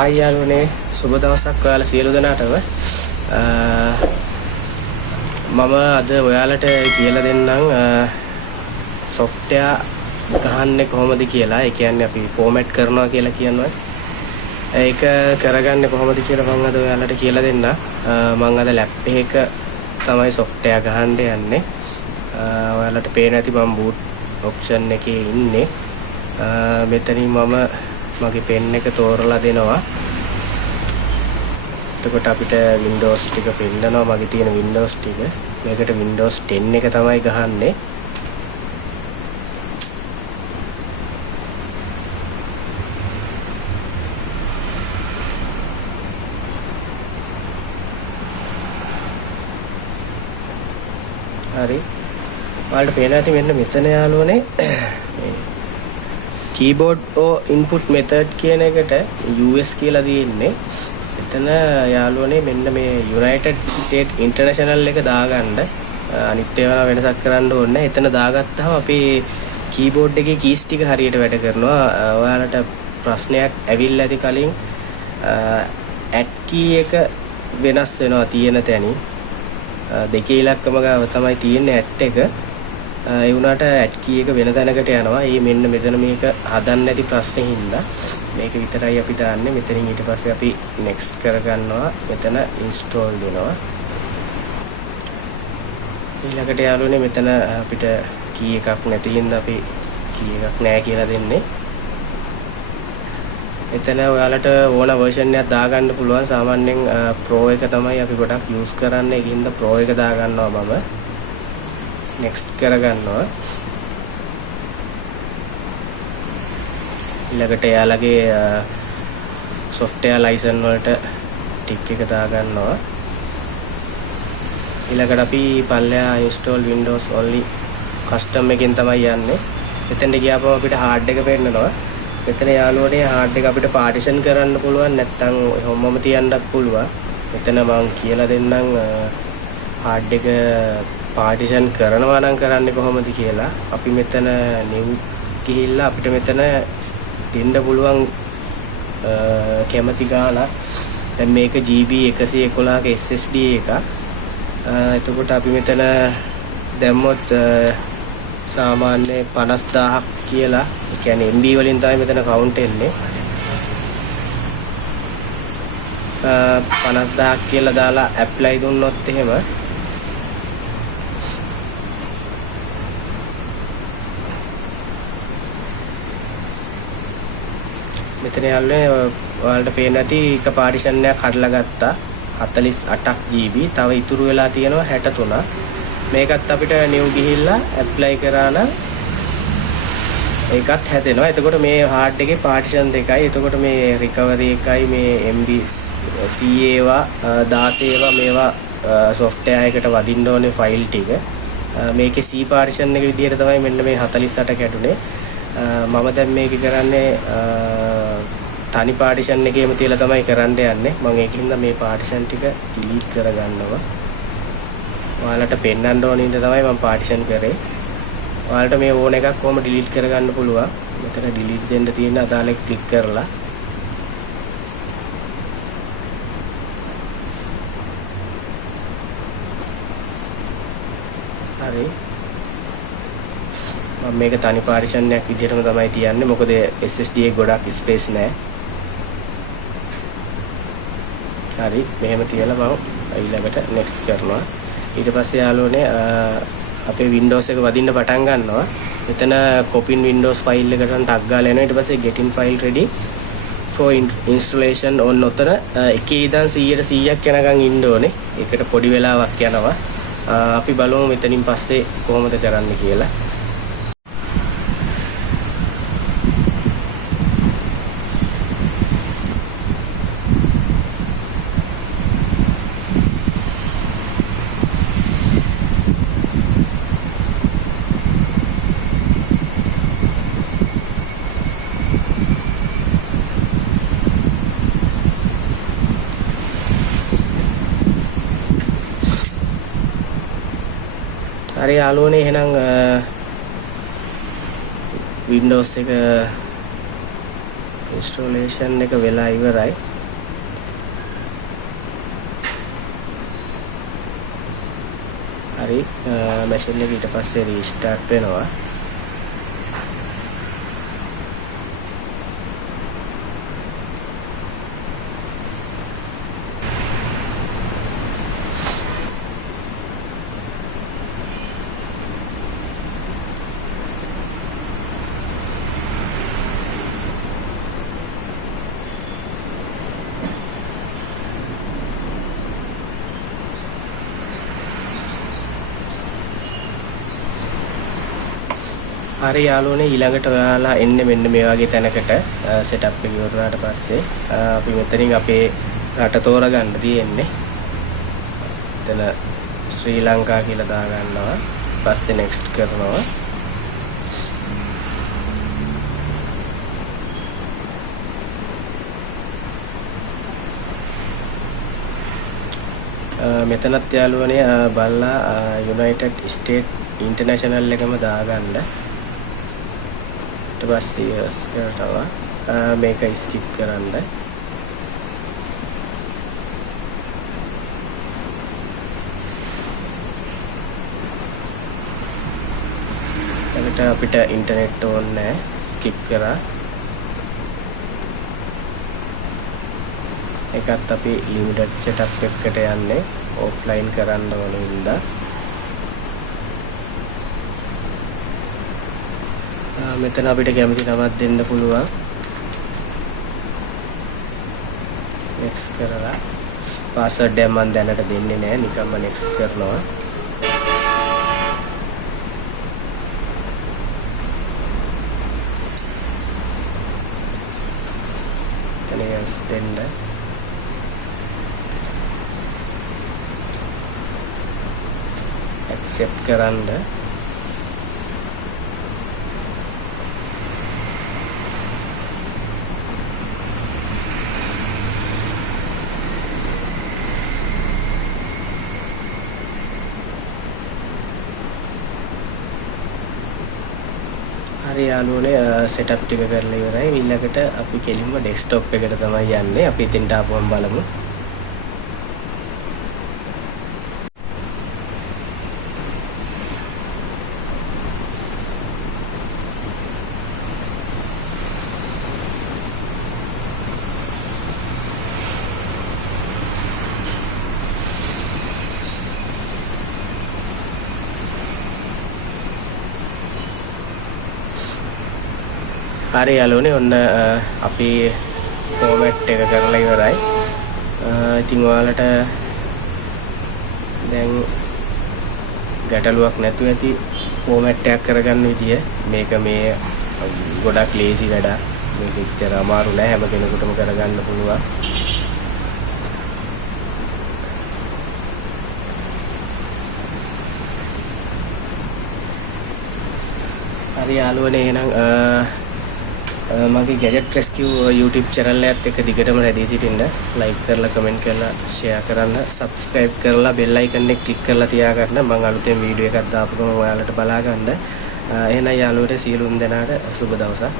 Hi යාළුවනේ සුබ දවසක් ඔයාලා සියලු දෙනාටම මම අද ඔයාලට කියලා දෙන්නම් software ගහන්නේ කොහොමද කියලා. ඒ කියන්නේ අපි format කරනවා කියලා කියනවා. ඒක කරගන්නේ කොහොමද කියලා මම අද ඔයාලට කියලා දෙන්න. මම අද lap එකක තමයි software ගහන්න යන්නේ. ඔයාලට පේන ඇති මම boot option එකේ ඉන්නේ. මෙතනින් මම මගේ pen එක තෝරලා දෙනවා. එතකොට අපිට Windows ටික පෙන්නනවා. මගේ තියෙන Windows ටික. මේකට Windows 10 එක තමයි ගහන්නේ. හරි. ඔයාලට පේන ඇති මෙන්න මෙතන යාළුවනේ keyboard or input method කියන එකට US කියලා තියෙන්නේ. එතන යාළුවනේ මෙන්න මේ United States International එක දාගන්න අනිත් ඒවා වෙනසක් කරන්න ඕනේ නැහැ. එතන දාගත්තාම අපි keyboard එකේ keys ටික හරියට වැඩ කරනවා. ඔයාලට ප්‍රශ්නයක් ඇවිල්ලා ඇති කලින් add key එක වෙනස් වෙනවා තියෙන තැනින්. දෙකේ ඉලක්කම ගාව තමයි තියෙන්නේ add එක. ඒ වුණාට add key එක වෙන තැනකට යනවා. ඒ මෙන්න මෙතන මේක හදන්න නැති ප්‍රශ්නේ හින්දා මේක විතරයි අපි දාන්නේ. මෙතනින් ඊට පස්සේ අපි next කරගන්නවා. මෙතන install දෙනවා. ඊළඟට යාළුවනේ මෙතන අපිට key එකක් නැති හින්දා අපි key එකක් නැහැ කියලා දෙන්නේ. එතන ඔයාලට ඕන version එකක් දාගන්න පුළුවන්. සාමාන්‍යයෙන් pro එක තමයි අපි ගොඩක් use කරන්නේ. ඒකින්ද pro එක දාගන්නවා මම. next කරගන්නවා. ඊළඟට එයාලගේ software license වලට tick එක දාගන්නවා. ඊළඟට අපි පල්ලෙහා install windows only custom එකෙන් තමයි යන්නේ. එතෙන්ට ගියාපම අපිට hard එක පෙන්නනවා. මෙතන යාළුවනේ hard එක අපිට partition කරන්න පුළුවන් නැත්නම් හැමෝම තියන්නත් පුළුවන්. මෙතන මම කියලා දෙන්නම් hard එක partition කරනවා නම් කරන්නේ කොහොමද කියලා. අපි මෙතන new ගිහිල්ලා අපිට මෙතන දෙන්න පුළුවන් කැමති ගාණක්. දැන් මේක GB 111ක SSD එකක්. එතකොට අපි මෙතන දැම්මොත් සාමාන්‍ය 50000ක් කියලා. ඒ කියන්නේ MB වලින් තමයි මෙතන count වෙන්නේ. 50000ක් කියලා දාලා apply දුන්නොත් එහෙම මෙතන යාළුවනේ ඔයාලට පේන ඇති එක partition එකක් හදලා ගත්තා 48ක් GB. තව ඉතුරු වෙලා තියෙනවා 63ක්. මේකත් අපිට new ගිහිල්ලා apply කරා නම් ඒකත් හැදෙනවා. එතකොට මේ hard එකේ partition දෙකයි. එතකොට මේ recovery එකයි මේ MB C ඒවා 16 ඒවා මේවා software එකට වදින්න ඕනේ file ටික. මේකේ C partition එක විදිහට තමයි මෙන්න මේ 48 කැඩුනේ. මම දැන් මේක කරන්නේ තනි partition එකේම තියලා තමයි කරන්න යන්නේ. මම ඒකින්ද මේ partition ටික delete කරගන්නවා. ඔයාලට පෙන්වන්න ඕන ඉඳ තමයි මම partition කරේ. ඔයාලට මේ ඕන එකක් කොහොම delete කරගන්න පුළුවන්. මෙතන delete දෙන්න තියෙන අදාළ එක click කරලා හරි. මම මේක තනි partition එකක් විදිහටම තමයි තියන්නේ. මොකද SSD එක ගොඩක් space නැහැ. හරි. මෙහෙම තියලා මම ඊළඟට next කරනවා. ඊට පස්සේ යාළුවනේ අපේ Windows එක වදින්න පටන් ගන්නවා. මෙතන copy Windows file එකට ටග් ගාලා එනවා. ඊට පස්සේ getting file ready for installation on උතර එකේ ඉඳන් 100%ක් යනකම් ඉන්න ඕනේ. ඒකට පොඩි වෙලාවක් යනවා. අපි බලමු මෙතනින් පස්සේ කොහොමද කරන්න කියලා. හරි යාළුවනේ එහෙනම් Windows එක installation එක වෙලා ඉවරයි. හරි මැෂින් එක ඊට පස්සේ රීස්ටාර්ට් වෙනවා. හරි යාළුවනේ ඊළඟට ඔයාලා එන්නේ මෙන්න මේ වගේ තැනකට සෙටප් එක ඉවරනාට පස්සේ අපි මෙතනින් අපේ රට තෝරගන්න තියෙන්නේ. එතන ශ්‍රී ලංකා කියලා දාගන්නවා. පස්සේ next කරනවා. මෙතනත් යාළුවනේ බලලා United States International එකම දාගන්න. ඊට පස්සේ කරනවා මේක ස්කිප් කරන්න. එතකොට අපිට ඉන්ටර්නෙට් ඕනේ නැහැ. ස්කිප් කරා. ඒකත් අපි ලිමිටඩ් සෙටප් එකකට යන්නේ ඔෆ්ලයින් කරන්න ඕන හින්දා. මෙතන අපිට කැමති නමක් දෙන්න පුළුවන්. next කරලා password එක මම දැනට දෙන්නේ නැහැ. නිකම්ම next කරනවා. එතන yes දෙන්න. accept කරන්න. හරි යාළුවනේ සෙටප් ටික කරලා ඉවරයි. ඊළඟට අපි කෙලින්ම ඩෙස්ක්ටොප් එකට තමයි යන්නේ. අපි එතෙන්ට ආපුවම බලමු. හරි යාළුවනේ ඔන්න අපි ෆෝමැට් එක කරලා ඉවරයි. ඉතින් ඔයාලට දැන් ගැටලුවක් නැතුව ඇති ෆෝමැට් එකක් කරගන්න විදිය. මේක මේ ගොඩක් ලේසි වැඩක්. මේක ඉච්චර අමාරු නෑ. හැම කෙනෙකුටම කරගන්න පුළුවන්. හරි යාළුවනේ එහෙනම් මගේ Gadget Rescue YouTube channel එකත් එක්ක දිගටම රැඳී සිටින්න. like කරලා comment කරලා share කරන්න, subscribe කරලා bell icon එක click කරලා තියාගන්න. මම අලුතෙන් වීඩියෝ එකක් දාපු ගමන් ඔයාලට බලා ගන්න. එහෙනම් යාළුවෝ සියලුම දෙනාට සුබ දවසක්.